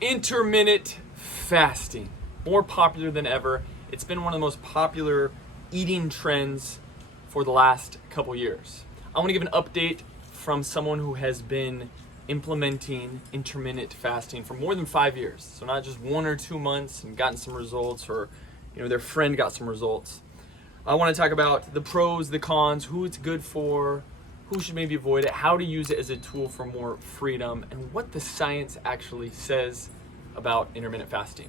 Intermittent fasting, more popular than ever. It's been one of the most popular eating trends for the last couple years. I want to give an update from someone who has been implementing intermittent fasting for more than 5 years. So not just 1 or 2 months and gotten some results, or their friend got some results. I want to talk about the pros, the cons, who it's good for, who should maybe avoid it, how to use it as a tool for more freedom, and what the science actually says about intermittent fasting.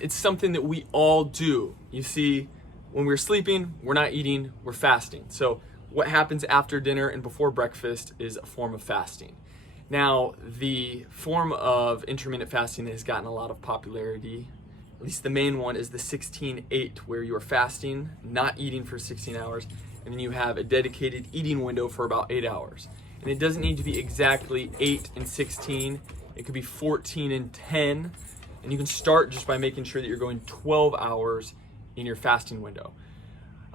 It's something that we all do. You see, when we're sleeping, we're not eating, we're fasting. So what happens after dinner and before breakfast is a form of fasting. Now, the form of intermittent fasting has gotten a lot of popularity. At least the main one is the 16-8, where you are fasting, not eating for 16 hours, and then you have a dedicated eating window for about 8 hours. And it doesn't need to be exactly 8 and 16. It could be 14 and 10. And you can start just by making sure that you're going 12 hours in your fasting window.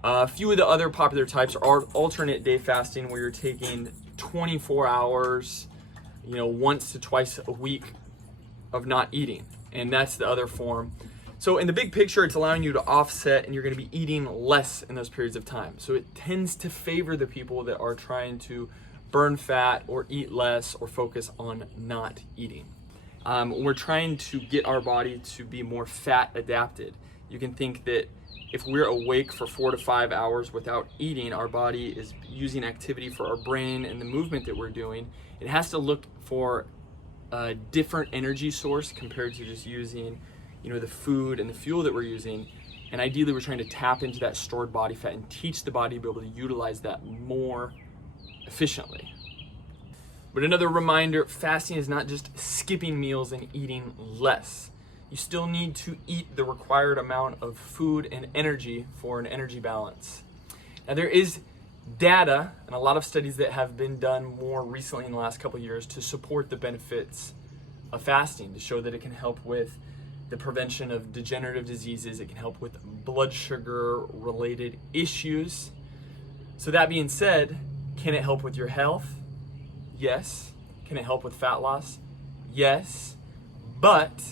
A few of the other popular types are alternate day fasting, where you're taking 24 hours, once to twice a week of not eating. And that's the other form. So in the big picture, it's allowing you to offset, and you're going to be eating less in those periods of time. So it tends to favor the people that are trying to burn fat or eat less or focus on not eating. We're trying to get our body to be more fat adapted. You can think that if we're awake for 4 to 5 hours without eating, our body is using activity for our brain and the movement that we're doing. It has to look for a different energy source compared to just using the food and the fuel that we're using. And ideally, we're trying to tap into that stored body fat and teach the body to be able to utilize that more efficiently. But another reminder, fasting is not just skipping meals and eating less. You still need to eat the required amount of food and energy for an energy balance. Now, there is data and a lot of studies that have been done more recently in the last couple of years to support the benefits of fasting, to show that it can help with the prevention of degenerative diseases. It can help with blood sugar related issues. So that being said, can it help with your health? Yes. Can it help with fat loss? Yes. But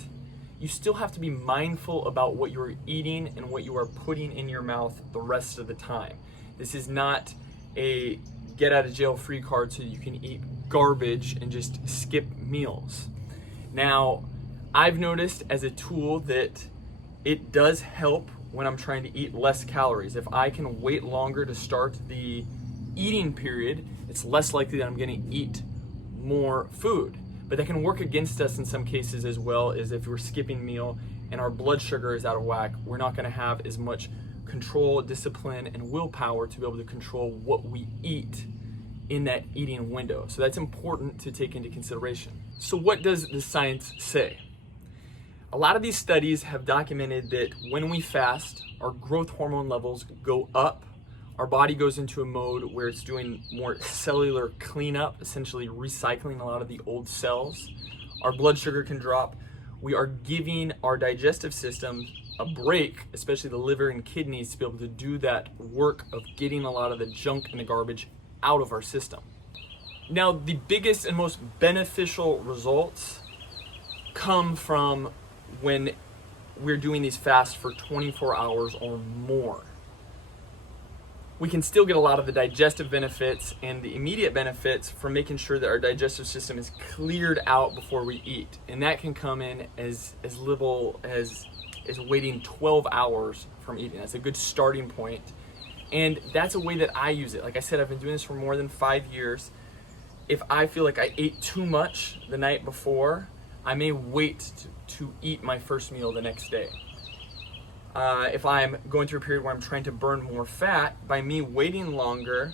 you still have to be mindful about what you're eating and what you are putting in your mouth the rest of the time. This is not a get out of jail free card so you can eat garbage and just skip meals. Now, I've noticed as a tool that it does help when I'm trying to eat less calories. If I can wait longer to start the eating period, it's less likely that I'm going to eat more food. But that can work against us in some cases as well, as if we're skipping meal and our blood sugar is out of whack, we're not going to have as much control, discipline, and willpower to be able to control what we eat in that eating window. So that's important to take into consideration. So what does the science say? A lot of these studies have documented that when we fast, our growth hormone levels go up. Our body goes into a mode where it's doing more cellular cleanup, essentially recycling a lot of the old cells. Our blood sugar can drop. We are giving our digestive system a break, especially the liver and kidneys, to be able to do that work of getting a lot of the junk and the garbage out of our system. Now, the biggest and most beneficial results come from when we're doing these fasts for 24 hours or more. We can still get a lot of the digestive benefits and the immediate benefits from making sure that our digestive system is cleared out before we eat. And that can come in as little as waiting 12 hours from eating. That's a good starting point. And that's a way that I use it. Like I said, I've been doing this for more than 5 years. If I feel like I ate too much the night before, I may wait to eat my first meal the next day. If I'm going through a period where I'm trying to burn more fat, by me waiting longer,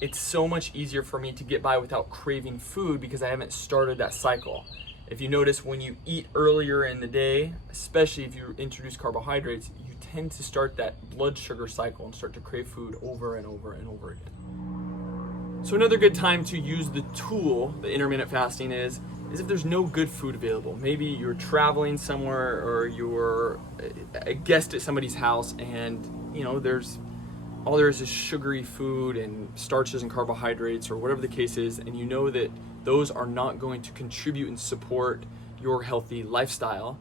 it's so much easier for me to get by without craving food because I haven't started that cycle. If you notice, when you eat earlier in the day, especially if you introduce carbohydrates, you tend to start that blood sugar cycle and start to crave food over and over and over again. So another good time to use the tool, the intermittent fasting, is if there's no good food available. Maybe you're traveling somewhere, or you're a guest at somebody's house, and there's all there is sugary food and starches and carbohydrates, or whatever the case is, and you know that those are not going to contribute and support your healthy lifestyle,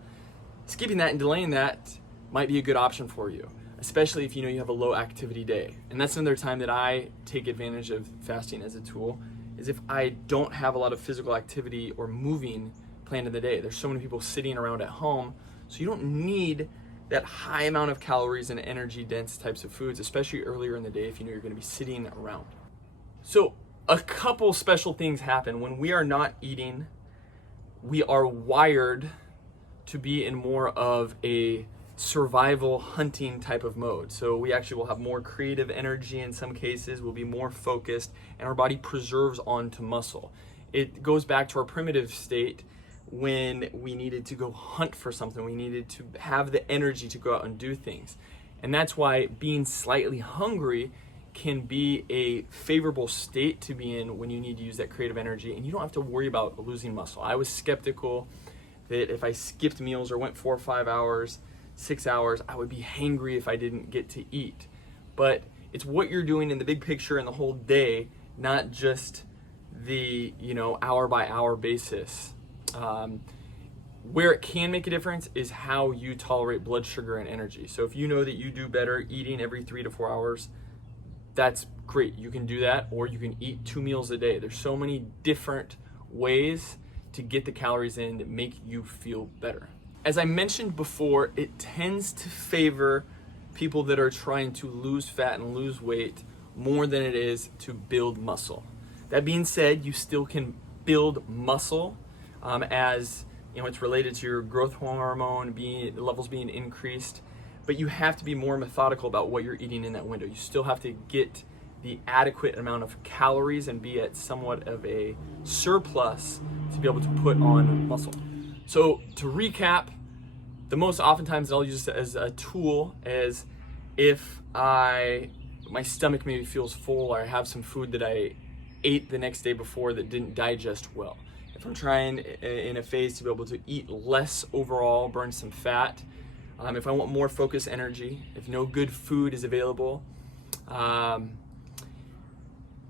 skipping that and delaying that might be a good option for you, especially if you know you have a low activity day. And that's another time that I take advantage of fasting as a tool, is if I don't have a lot of physical activity or moving planned in the day. There's so many people sitting around at home, so you don't need that high amount of calories and energy dense types of foods, especially earlier in the day if you know you're going to be sitting around. So a couple special things happen when we are not eating. We are wired to be in more of a survival hunting type of mode. So we actually will have more creative energy in some cases, we'll be more focused, and our body preserves onto muscle. It goes back to our primitive state when we needed to go hunt for something. We needed to have the energy to go out and do things. And that's why being slightly hungry can be a favorable state to be in when you need to use that creative energy, and you don't have to worry about losing muscle. I was skeptical that if I skipped meals or went 4 or 5 hours, 6 hours, I would be hangry if I didn't get to eat. But it's what you're doing in the big picture and the whole day, not just the hour by hour basis. Where it can make a difference is how you tolerate blood sugar and energy. So if you know that you do better eating every 3 to 4 hours, that's great. You can do that, or you can eat 2 meals a day. There's so many different ways to get the calories in that make you feel better. As I mentioned before, it tends to favor people that are trying to lose fat and lose weight more than it is to build muscle. That being said, you still can build muscle as it's related to your growth hormone levels being increased, but you have to be more methodical about what you're eating in that window. You still have to get the adequate amount of calories and be at somewhat of a surplus to be able to put on muscle. So to recap, the most oftentimes I'll use it as a tool is if my stomach maybe feels full, or I have some food that I ate the next day before that didn't digest well. If I'm trying in a phase to be able to eat less overall, burn some fat, if I want more focused energy, if no good food is available,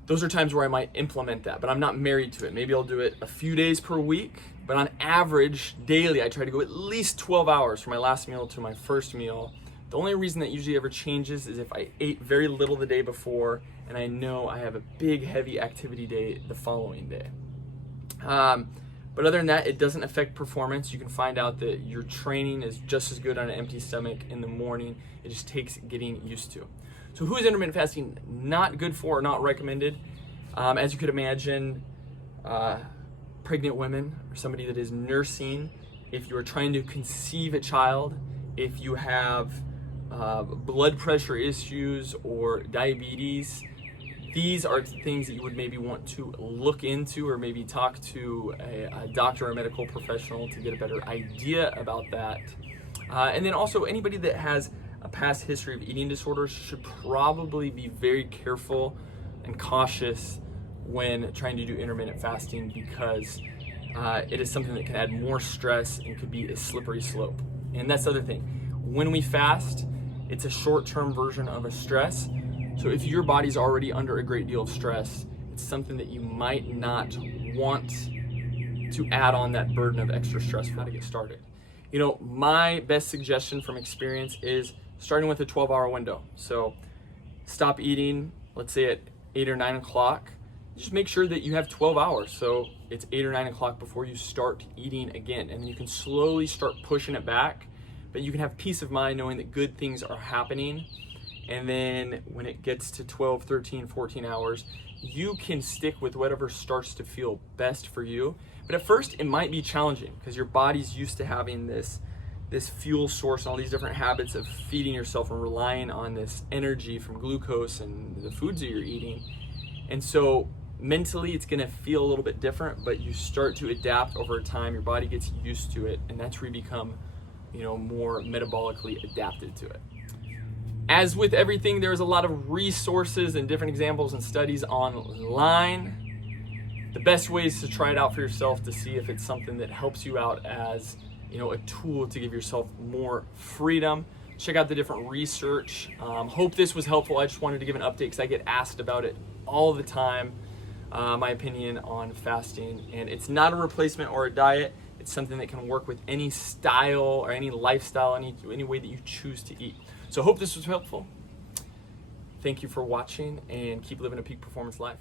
those are times where I might implement that, but I'm not married to it. Maybe I'll do it a few days per week, but on average, daily, I try to go at least 12 hours from my last meal to my first meal. The only reason that usually ever changes is if I ate very little the day before and I know I have a big, heavy activity day the following day. But other than that, it doesn't affect performance. You can find out that your training is just as good on an empty stomach in the morning. It just takes getting used to. So who is intermittent fasting not good for or not recommended? As you could imagine, pregnant women or somebody that is nursing, if you are trying to conceive a child, if you have blood pressure issues or diabetes, these are things that you would maybe want to look into, or maybe talk to a doctor or a medical professional to get a better idea about that. And then also anybody that has a past history of eating disorders should probably be very careful and cautious when trying to do intermittent fasting, because it is something that can add more stress and could be a slippery slope. And that's the other thing. When we fast, it's a short-term version of a stress. So if your body's already under a great deal of stress, it's something that you might not want to add on that burden of extra stress for how to get started. My best suggestion from experience is starting with a 12-hour window. So stop eating, let's say at 8 or 9 o'clock. Just make sure that you have 12 hours. So it's 8 or 9 o'clock before you start eating again. And then you can slowly start pushing it back, but you can have peace of mind knowing that good things are happening. And then when it gets to 12, 13, 14 hours, you can stick with whatever starts to feel best for you. But at first it might be challenging because your body's used to having this fuel source and all these different habits of feeding yourself and relying on this energy from glucose and the foods that you're eating. And so mentally it's gonna feel a little bit different, but you start to adapt over time, your body gets used to it, and that's where you become more metabolically adapted to it. As with everything, there's a lot of resources and different examples and studies online. The best way is to try it out for yourself to see if it's something that helps you out as a tool to give yourself more freedom. Check out the different research. Hope this was helpful. I just wanted to give an update because I get asked about it all the time, my opinion on fasting. And it's not a replacement or a diet. It's something that can work with any style or any lifestyle, any way that you choose to eat. So I hope this was helpful. Thank you for watching, and keep living a peak performance life.